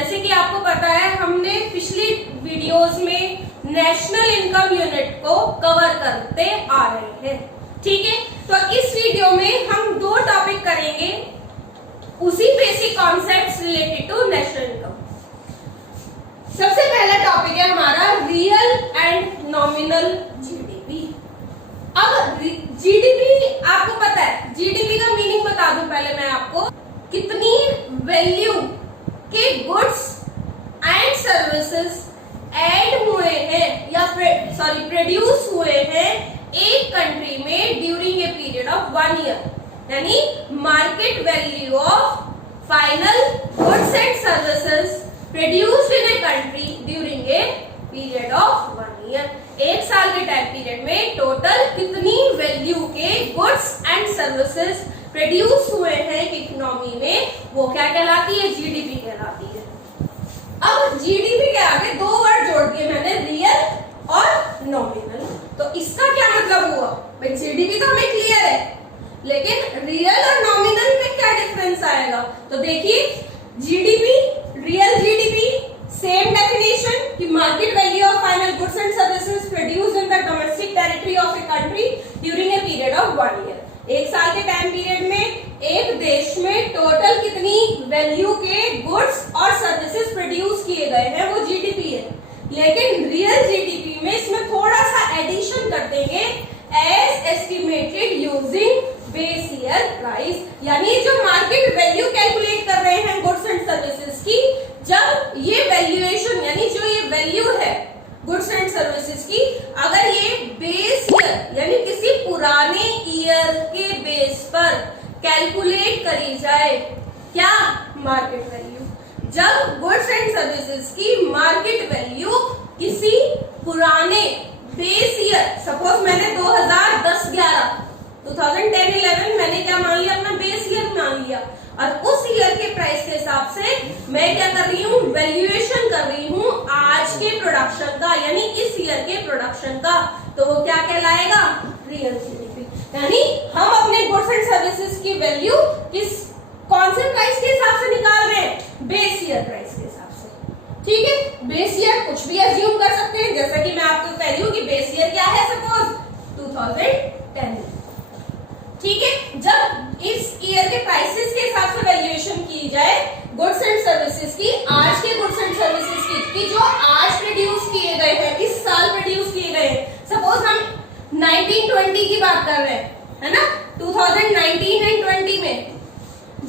जैसे कि आपको पता है हमने पिछली वीडियोस में नेशनल इनकम यूनिट को कवर करते आ रहे हैं, ठीक है। तो इस वीडियो में हम दो टॉपिक करेंगे उसी basic concepts related to national income. सबसे पहला टॉपिक है हमारा रियल एंड नॉमिनल जीडीपी। अब जीडीपी आपको पता है, जीडीपी का मीनिंग बता दूं पहले मैं आपको, कितनी वैल्यू के गुड्स एंड सर्विसेज ऐड हुए हैं या प्रोड्यूस हुए हैं एक कंट्री में during a period of 1 year, यानी market value of final goods and services produced in a country during a period of 1 year. एक साल के टाइम पीरियड में टोटल कितनी वैल्यू के गुड्स एंड सर्विसेज प्रोड्यूस हुए हैं इकोनॉमी में, वो क्या कहलाती है? जीडीपी कहलाती है। अब जीडीपी के आगे दो वर्ड जोड़ दिए मैंने, रियल और नॉमिनल। तो इसका क्या मतलब हुआ? भाई जीडीपी तो हमें क्लियर है, लेकिन रियल और नॉमिनल में क्या डिफरेंस आएगा? तो देखिए, GDP, real GDP same definition कि market value of final goods and services produced in the domestic territory of a country during a period of 1 year. एक साल के टाइम पीरियड में एक देश में टोटल कितनी वैल्यू के गुड्स और सर्विसेज प्रोड्यूस किए गए हैं, वो जीडीपी है। लेकिन रियल जीडीपी में इसमें थोड़ा सा एडिशन कर देंगे, as estimated using base year price, यानी जो मार्केट वैल्यू कैलकुलेट कर रहे हैं गुड्स एंड सर्विसेज की, जब ये वैल्यूएशन यानी जो ये वैल्यू है गुड्स एंड सर्विसेज की, अगर ये बेस ईयर यानी किसी पुराने ईयर के बेस पर कैलकुलेट करी जाए, क्या? Market value. जब गुड्स एंड सर्विसेज की मार्केट वैल्यू किसी पुराने बेस ईयर, सपोज मैंने 2010-11 मैंने क्या मान लिया? अपना बेस ईयर मान लिया, और उस ईयर के प्राइस के हिसाब से मैं क्या कर रही हूँ? वैल्यूएशन कर रही हूँ आज के प्रोडक्शन का, यानी इस ईयर के प्रोडक्शन का। तो वो क्या कहलाएगा? Real GDP. यानी हम अपने गुड्स एंड सर्विसेज की वैल्यू कौन से प्राइस के हिसाब से निकाल रहे हैं? बेस ईयर प्राइस के हिसाब से, ठीक है। बेस ईयर कुछ भी एज्यूम कर सकते हैं, जैसा कि मैं आपको कह रही हूँ कि बेस ईयर क्या है, सपोज 2010, ठीक है। जब इस ईयर के प्राइसेस के हिसाब से वैल्यूएशन की जाए गुड्स एंड सर्विसेज की, आज के गुड्स एंड सर्विसेज की जो आज प्रोड्यूस किए गए हैं, इस साल प्रोड्यूस किए गए हैं, सपोज हम 1920 की बात कर रहे हैं, है ना, 2019 एंड 20 में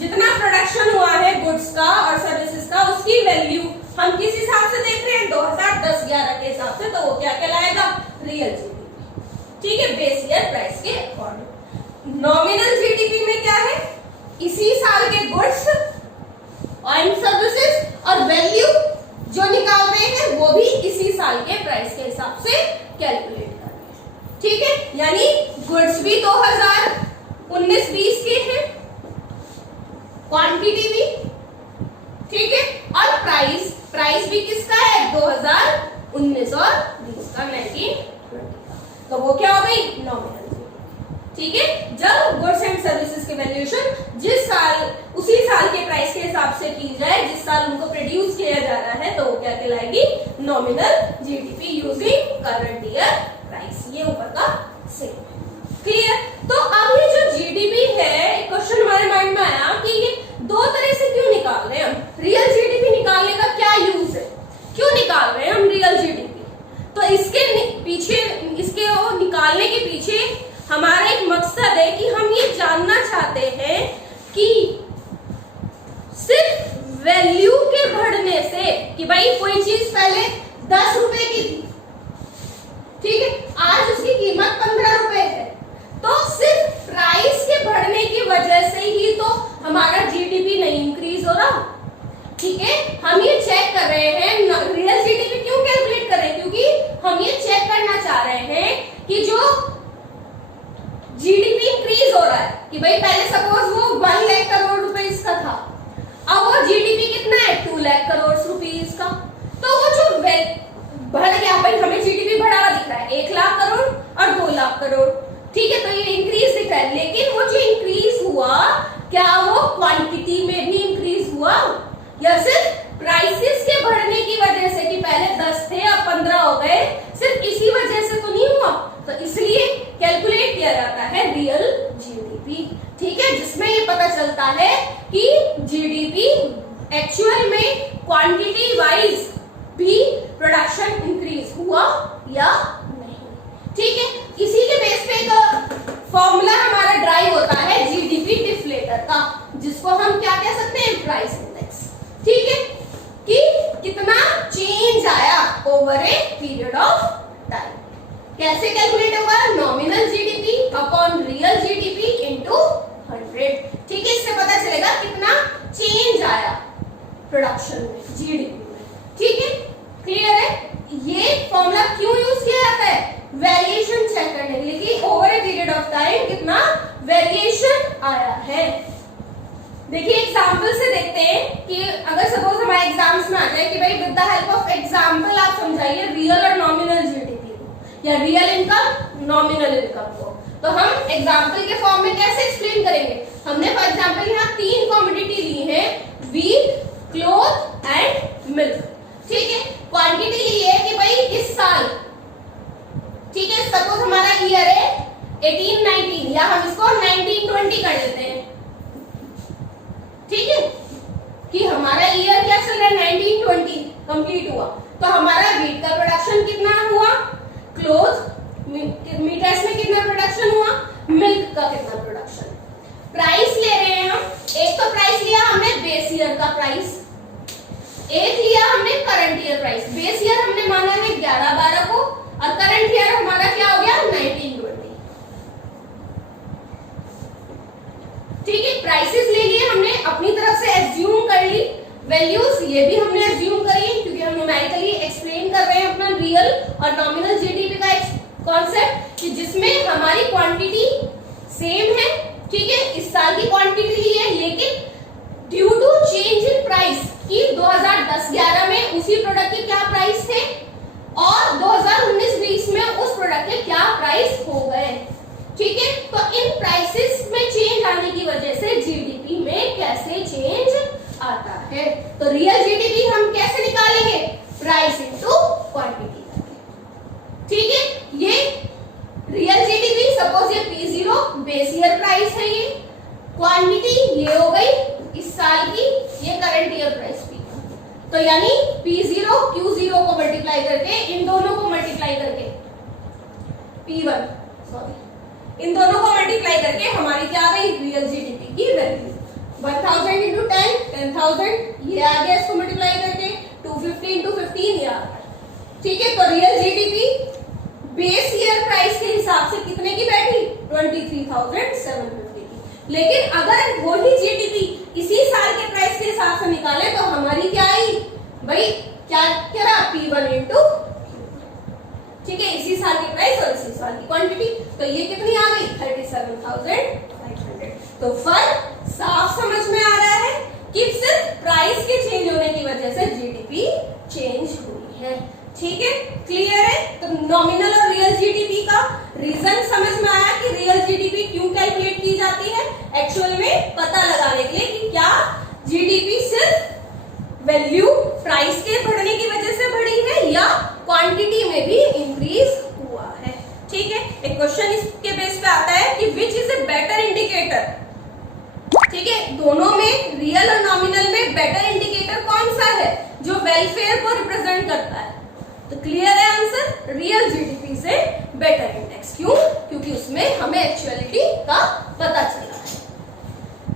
जितना प्रोडक्शन हुआ है गुड्स का और सर्विसेज का, उसकी वैल्यू हम किस हिसाब से देख रहे हैं? 2010-11 के हिसाब से। तो वो क्या कहलाएगा? रियल जीडीपी, ठीक है, बेस ईयर प्राइस के अकॉर्डिंग। नॉमिनल जीडीपी में क्या है? इसी साल के गुड्स एंड सर्विसेज और वैल्यू जो निकाल रहे हैं वो भी इसी साल के प्राइस के हिसाब से कैलकुलेट कर रहे हैं, ठीक है। यानी गुड्स भी 2019-20 के हैं, क्वांटिटी भी, ठीक है, और प्राइस भी किसका है? 2019 और 20 का, 1920 का। तो वो क्या हो गई? नॉमिनल, ठीक है। जब गुड्स एंड सर्विसेज की वैल्यूएशन जिस साल उसी साल के प्राइस के हिसाब से की जाए जिस साल उनको प्रोड्यूस किया जा रहा है, तो वो क्या कहलाएगी? Nominal GDP using current year price. ये ऊपर का सेम, क्लियर। तो अब ये जो जीडीपी है, क्वेश्चन हमारे माइंड में आया कि ये दो तरह से क्यों निकाल रहे हैं हम? रियल जीडीपी निकालने का क्या यूज है? क्यों निकाल रहे हैं हम रियल जीडीपी? तो इसके पीछे, इसके निकालने के पीछे हमारा एक मकसद है कि हम ये जानना चाहते हैं कि सिर्फ वैल्यू के बढ़ने से, कि भाई कोई चीज पहले 10 रुपए की थी, ठीक है, आज उसकी कीमत 15 रुपए है, तो सिर्फ प्राइस के बढ़ने की वजह से ही तो हमारा जीडीपी नहीं इंक्रीज हो रहा, ठीक है। हम ये चेक कर रहे हैं, रियल जीडीपी क्यों कैलकुलेट कर रहे हैं? क्योंकि हम ये चेक करना चाह रहे हैं कि जो जीडीपी इंक्रीज हो रहा है, कि भाई पहले सपोज वो 1 लाख करोड़ रुपए का था, अब वो जीडीपी कितना है? 2 लाख करोड़ रुपीस का। तो वो जो बढ़ गया, भाई हमें जीडीपी बढ़ा हुआ दिख रहा है 1 लाख करोड़ और 2 लाख करोड़, ठीक है, तो ये इंक्रीज दिख रहा है। लेकिन वो जो इंक्रीज हुआ, क्या वो क्वांटिटी में भी इंक्रीज हुआ या सिर्फ प्राइसेस हुआ या नहीं। ठीक है, इसी के बेस पे एक फॉर्मूला हमारा ड्राइव होता है जीडीपी डिफ्लेटर का, जिसको हम क्या कह सकते हैं, प्राइस इंडेक्स। ठीक है, कि कितना चेंज आया over A period of time. कैसे कैलकुलेट होगा, nominal GDP upon real GDP into 100। ठीक है, इससे पता चलेगा कितना चेंज आया प्रोडक्शन में, जीडीपी में। ठीक है, क्लियर है। ये फॉर्मूला क्यों यूज किया जाता है, वेरिएशन चेक करने के लिए कि over A period of time कितना वेरिएशन आया है। देखिए एग्जांपल से देखते हैं कि अगर सपोज हमारे एग्जाम्स में आ जाए कि भाई with the help of example आप समझाइए रियल और नॉमिनल जीडीपी को या रियल इनकम नॉमिनल इनकम को, तो हम एग्जांपल के फॉर्म में कैसे एक्सप्लेन करेंगे। हमने फॉर एग्जांपल यहाँ 3 कमोडिटी ली है, वीट, क्लोथ एंड मिल्क। ठीक है, क्वांटिटी ली है कि भाई इस साल, ठीक है, सपोज हमारा ईयर है 18-19 या हम इसको 19-20 कर लेते हैं। ठीक है, कि हमारा ईयर क्या चल रहा है, 19-20 कंप्लीट हुआ, तो हमारा वीट का प्रोडक्शन कितना हुआ, क्लोथ मीटर्स में कितना प्रोडक्शन हुआ, मिल्क का कितना प्रोडक्शन। प्राइस ले रहे हैं हम, एक तो प्राइस लिया हमने बेस ईयर का प्राइस, एक लिया हमने current year price. Base year हमने माना है 11-12 को और करंट ईयर हमारा क्या हो गया, 19-20। ठीक है, प्राइसेस ले लिए हमने, अपनी तरफ से एज्यूम कर ली, वैल्यूज ये भी हमने एज्यूम करी क्योंकि हम न्यूमेरिकली एक्सप्लेन कर रहे हैं अपना रियल और नॉमिनल जीडीपी का कॉन्सेप्ट, कि जिसमें हमारी क्वांटिटी सेम है। ठीक है, इस साल की क्वांटिटी ली है, लेकिन due to change in price कि 2010-11 में उसी प्रोडक्ट के क्या प्राइस थे और 2019-20 में उस प्रोडक्ट के क्या प्राइस हो गए। ठीक है, तो इन प्राइसेस में चेंज आने की वजह से जीडीपी में कैसे चेंज आता है। तो रियल जीडीपी हम कैसे निकालेंगे, प्राइस इनटू क्वांटिटी करके। ठीक है, ये रियल जीडीपी सपोज ये P0 बेस ईयर प्राइस है, ये क्वांटिटी ये हो गई इस साल की, ये करंट ईयर प्राइस P1। तो यानी P0 Q0 को मल्टीप्लाई करके, इन दोनों को मल्टीप्लाई करके P1 सॉरी इन दोनों को मल्टीप्लाई करके हमारी क्या आ गई, रियल जीडीपी की वैल्यू 1000 इंटू 10 10,000, ये आ गया इसको मल्टीप्लाई करके 250 इंटू 15 ये आ गया। ठीक है, तो real GDP base year price के हिसाब से कितने की बैठी, 23,750 की। लेकिन अगर वही जीडीपी इसी साल के प्राइस के हिसाब से निकाले तो हमारी क्या आई भाई, क्या करा, P1 इंटू। ठीक है, इसी साल की प्राइस और इसी साल की क्वांटिटी, तो ये कितनी आ गई, 37,500। तो फर्क साफ समझ में आ रहा है कि सिर्फ प्राइस के चेंज होने की वजह से जीडीपी चेंज हुई है। ठीक है, क्लियर है। तो नॉमिनल और रियल जीडीपी का रीजन समझ में आया कि रियल जीडीपी क्यों कैलकुलेट की जाती है, एक्चुअल में पता लगाने के लिए कि क्या जीडीपी सिर्फ वैल्यू प्राइस के बढ़ने की वजह से बढ़ी है या क्वांटिटी में भी इंक्रीज हुआ है। ठीक है, एक क्वेश्चन इसके बेस पे आता है कि which is a better indicator. ठीक है, दोनों में रियल और नॉमिनल में बेटर इंडिकेटर कौन सा है जो वेलफेयर को रिप्रेजेंट करता है। तो क्लियर है आंसर, रियल जीडीपी से बेटर इंडेक्स। क्यों, क्योंकि उसमें हमें एक्चुअलिटी का पता चला है।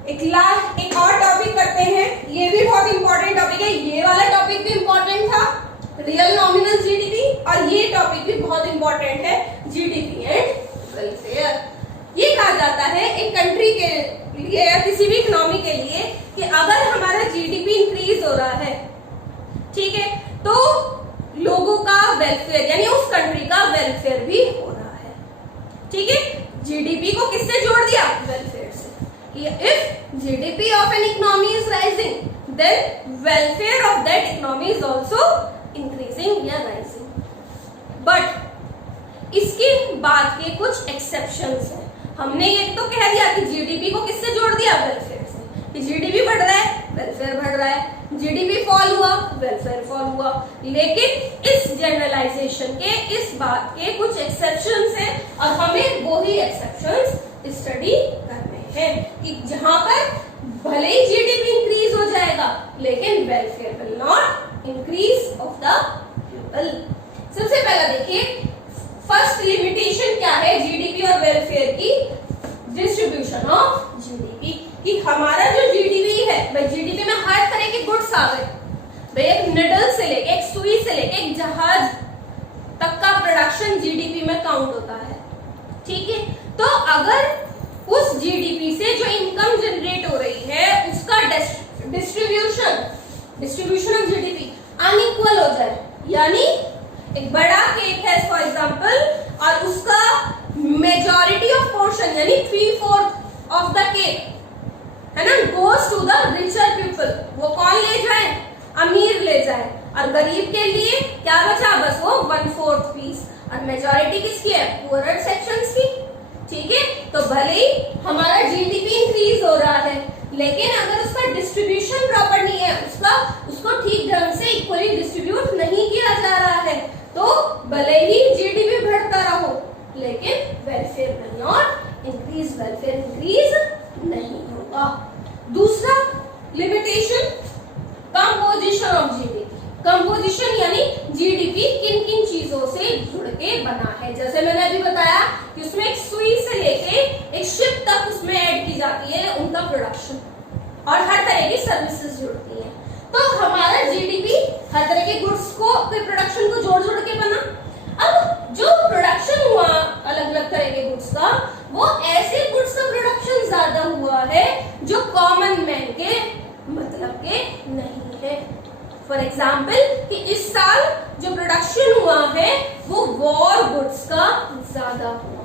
एक और टॉपिक करते हैं, ये भी बहुत इंपॉर्टेंट टॉपिक है, ये वाला टॉपिक भी इंपॉर्टेंट था, रियल नॉमिनल जीडीपी, और ये टॉपिक भी बहुत इंपॉर्टेंट है, जीडीपी एंड वेलफेयर। ये कहा जाता है एक कंट्री के लिए या किसी भी इकोनॉमी के लिए कि अगर हमारा जीडीपी इंक्रीज हो रहा है, ठीक है, तो लोगों का वेलफेयर यानी उस कंट्री का वेलफेयर भी हो रहा है। ठीक है, जीडीपी को किससे जोड़ दिया, वेलफेयर से। If GDP of an economy is rising then welfare of that economy is also increasing या राइजिंग। बट इसके बाद के कुछ एक्सेप्शंस हैं। हमने ये तो कह दिया कि जीडीपी को किससे जोड़ दिया, वेलफेयर से, कि जीडीपी बढ़ रहा है वेलफेयर बढ़ रहा है, जीडीपी फॉल हुआ वेलफेयर फॉल हुआ। लेकिन इस जनरलाइजेशन के, इस बात के कुछ एक्सेप्शंस हैं और हमें वो ही एक्सेप्शंस स्टडी करने हैं कि जहां पर भले ही जीडीपी इंक्रीज हो जाएगा लेकिन welfare will not increase of the people. सबसे पहला देखिए, फर्स्ट लिमिटेशन क्या है जीडीपी और वेलफेयर की, डिस्ट्रीब्यूशन ऑफ जीडीपी, कि हमारा जो जीडीपी है, भाई जीडीपी में हर तरह के गुड्स आ गए, भाई एक निडल से लेके, एक सुई से लेके एक जहाज तक का प्रोडक्शन जीडीपी में काउंट होता है, ठीक है। तो अगर उस जीडीपी से जो इनकम जनरेट हो रही है उसका डिस्ट्रीब्यूशन ऑफ जीडीपी अनइक्वल हो जाए, यानी एक बड़ा केक है फॉर एग्जांपल और उसका मेजॉरिटी ऑफ पोर्शन यानी 3/4 ऑफ द केक है ना goes to the richer people, वो कौन ले जाए, अमीर ले जाए, और गरीब के लिए क्या बचा, बस वो 1/4 पीस, और मेजॉरिटी किसकी है, पुअरर सेक्शंस की, ठीक है। तो भले ही हमारा जीडीपी इंक्रीज हो रहा है, लेकिन अगर उसका डिस्ट्रीब्यूशन प्रॉपर नहीं है, उसको ठीक ढंग से इक्वली डिस्ट्रीब्यूट नहीं किया जा रहा है, तो भले ही जीडीपी बढ़ता रहो लेकिन welfare will not increase, welfare increase नहीं होगा। दूसरा limitation, composition of GDP. Composition यानी जीडीपी किन किन चीजों से जुड़ के बना है, जैसे मैंने अभी बताया कि उसमें एक सुई से लेके एक शिप तक उसमें ऐड की जाती है उनका प्रोडक्शन, और हर तरह की सर्विसेज जुड़ती हैं। तो हमारा जीडीपी हर तरह के गुड्स को के प्रोडक्शन को जोड़ जोड़ के बना। अब जो प्रोडक्शन हुआ अलग अलग तरह के गुड्स का, वो ऐसे गुड्स का प्रोडक्शन ज्यादा हुआ है जो कॉमन मैन के मतलब के नहीं है। फॉर एग्जाम्पल कि इस साल जो प्रोडक्शन हुआ है वो वॉर गुड्स का ज्यादा हुआ,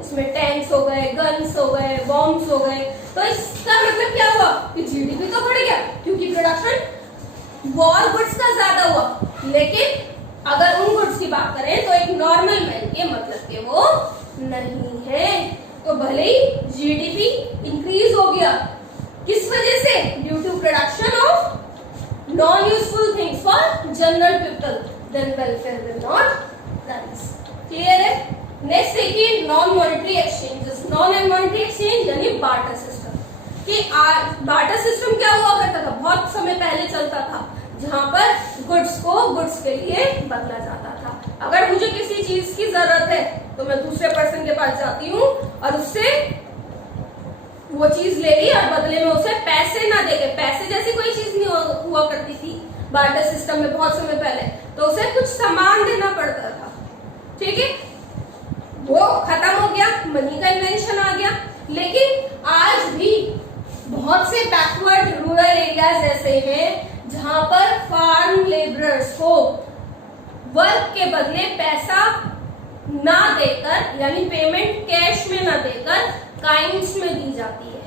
इसमें टैंक्स हो गए, गन्स हो गए, बॉम्ब्स हो गए, तो इसका मतलब क्या हुआ कि जीडीपी तो बढ़ गया क्योंकि प्रोडक्शन वॉर गुड्स का ज्यादा हुआ। लेकिन अगर उन गुड्स की बात करें तो एक नॉर्मल मैन के मतलब के वो नहीं है। तो भले ही जीडीपी इंक्रीज हो गया, किस वजह से, due to production of non useful things for general people, then welfare will not rise. Clear है। नेक्स्ट देखिए non monetary exchanges. Non monetary exchange यानी बार्टर सिस्टम, कि बार्टर सिस्टम क्या हुआ करता था, बहुत समय पहले चलता था, जहां पर गुड्स को गुड्स के लिए बदला जाता था। अगर मुझे किसी चीज की जरूरत है तो मैं दूसरे पर्सन के पास जाती हूँ और उससे वो चीज ले ली और बदले में उसे पैसे ना देके, पैसे जैसी कोई चीज नहीं हुआ करती थी बार्टर सिस्टम में बहुत समय पहले, तो उसे कुछ सामान देना पड़ता था, ठीक है। वो खत्म हो गया, मनी का इन्वेंशन आ गया। लेकिन आज भी बहुत से बैकवर्ड रूरल एरियाज ऐसे हैं जहां पर फार्म लेबरर्स को वर्क के बदले पैसा ना देकर, यानी पेमेंट कैश में ना देकर काइंड्स में दी जाती है।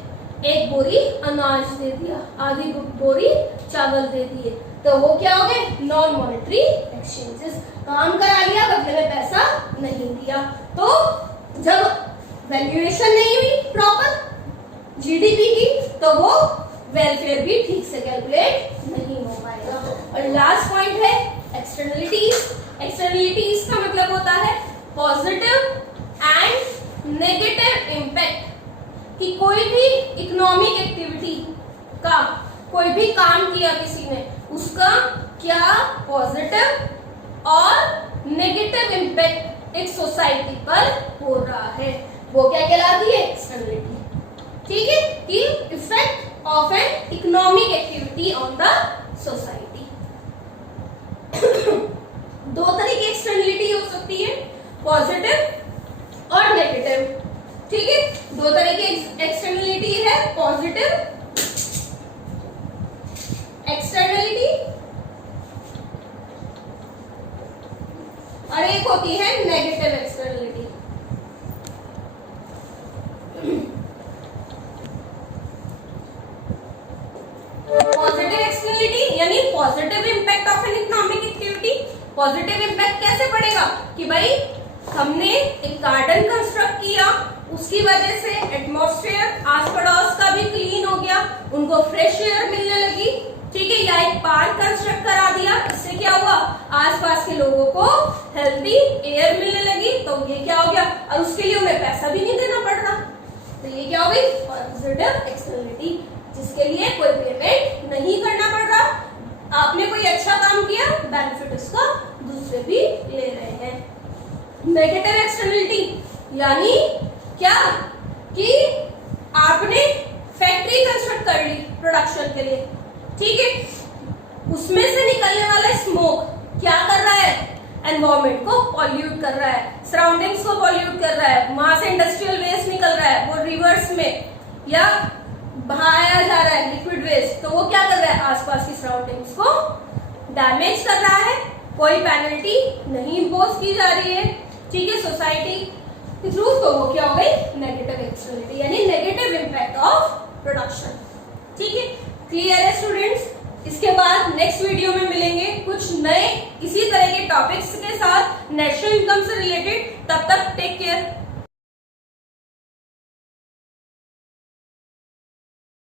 एक बोरी अनाज दे दिया, आधी बोरी चावल दे दिए, तो वो क्या हो गए, नॉन मॉनेटरी एक्सचेंजेस। काम करा लिया, बदले में पैसा नहीं दिया। तो जब वैल्यूएशन नहीं हुई प्रॉपर जीडीपी की, तो वो वेलफेयर भी ठीक से कैलकुलेट नहीं हो पाएगा। और लास्ट पॉइंट है एक्सटर्नलिटीज। एक्सटर्नलिटीज का मतलब होता है पॉजिटिव एंड नेगेटिव इम्पैक्ट, कि कोई भी इकोनॉमिक एक्टिविटी का, कोई भी काम किया किसी ने, उसका क्या पॉजिटिव और नेगेटिव इम्पैक्ट एक सोसाइटी पर हो रहा है, वो क्या कहलाती है, एक्सटर्नलिटी। ठीक है, कि effect of an economic activity on the society. दो तरह की एक्सटर्नलिटी हो सकती है, पॉजिटिव और नेगेटिव। ठीक है, दो तरह की एक्सटर्नलिटी है, पॉजिटिव एक्सटर्नलिटी और एक होती है नेगेटिव एक्सटर्नलिटी। पॉजिटिव एक्सटर्नलिटी यानी positive impact of an economic activity. Positive impact कैसे पड़ेगा कि भाई हमने एक गार्डन कंस्ट्रक्ट किया, उसकी वजह से एटमॉस्फेयर आस पड़ोस का भी क्लीन हो गया, उनको फ्रेश एयर मिलने लगी। ठीक है, या एक पार्क कंस्ट्रक्ट करा दिया, इससे क्या हुआ, आसपास के लोगों को हेल्दी एयर मिलने लगी, तो ये क्या हो गया, और उसके लिए उन्हें पैसा भी नहीं देना पड़ रहा, तो ये क्या हो गई, पॉजिटिव एक्सटर्नलिटी, जिसके लिए कोई पेमेंट नहीं करना पड़ रहा, आपने कोई अच्छा काम किया, बेनिफिट उसका दूसरे भी ले रहे हैं। नेगेटिव एक्सटर्नलिटी यानी क्या कि आपने फैक्ट्री कंस्ट्रक्ट कर ली प्रोडक्शन के लिए, ठीक है, उसमें से निकलने वाला स्मोक क्या कर रहा है, एनवायरमेंट को पॉल्यूट कर रहा है, सराउंडिंग्स को पॉल्यूट कर रहा है, वहां से इंडस्ट्रियल वेस्ट निकल रहा है, वो रिवर्स में या बहाया जा रहा है लिक्विड वेस्ट, तो वो क्या कर रहा है, आसपास की सराउंडिंग्स को डैमेज कर रहा है। कोई पेनल्टी नहीं इम्पोज की जा रही है, ठीक है, सोसाइटी के थ्रू, तो वो क्या हो गई, नेगेटिव एक्सटर्नलिटी यानी नेगेटिव इंपैक्ट ऑफ प्रोडक्शन। ठीक है, क्लियर है स्टूडेंट्स? इसके बाद नेक्स्ट वीडियो में मिलेंगे कुछ नए इसी तरह के टॉपिक्स के साथ नेशनल इनकम से रिलेटेड। तब तक टेक केयर।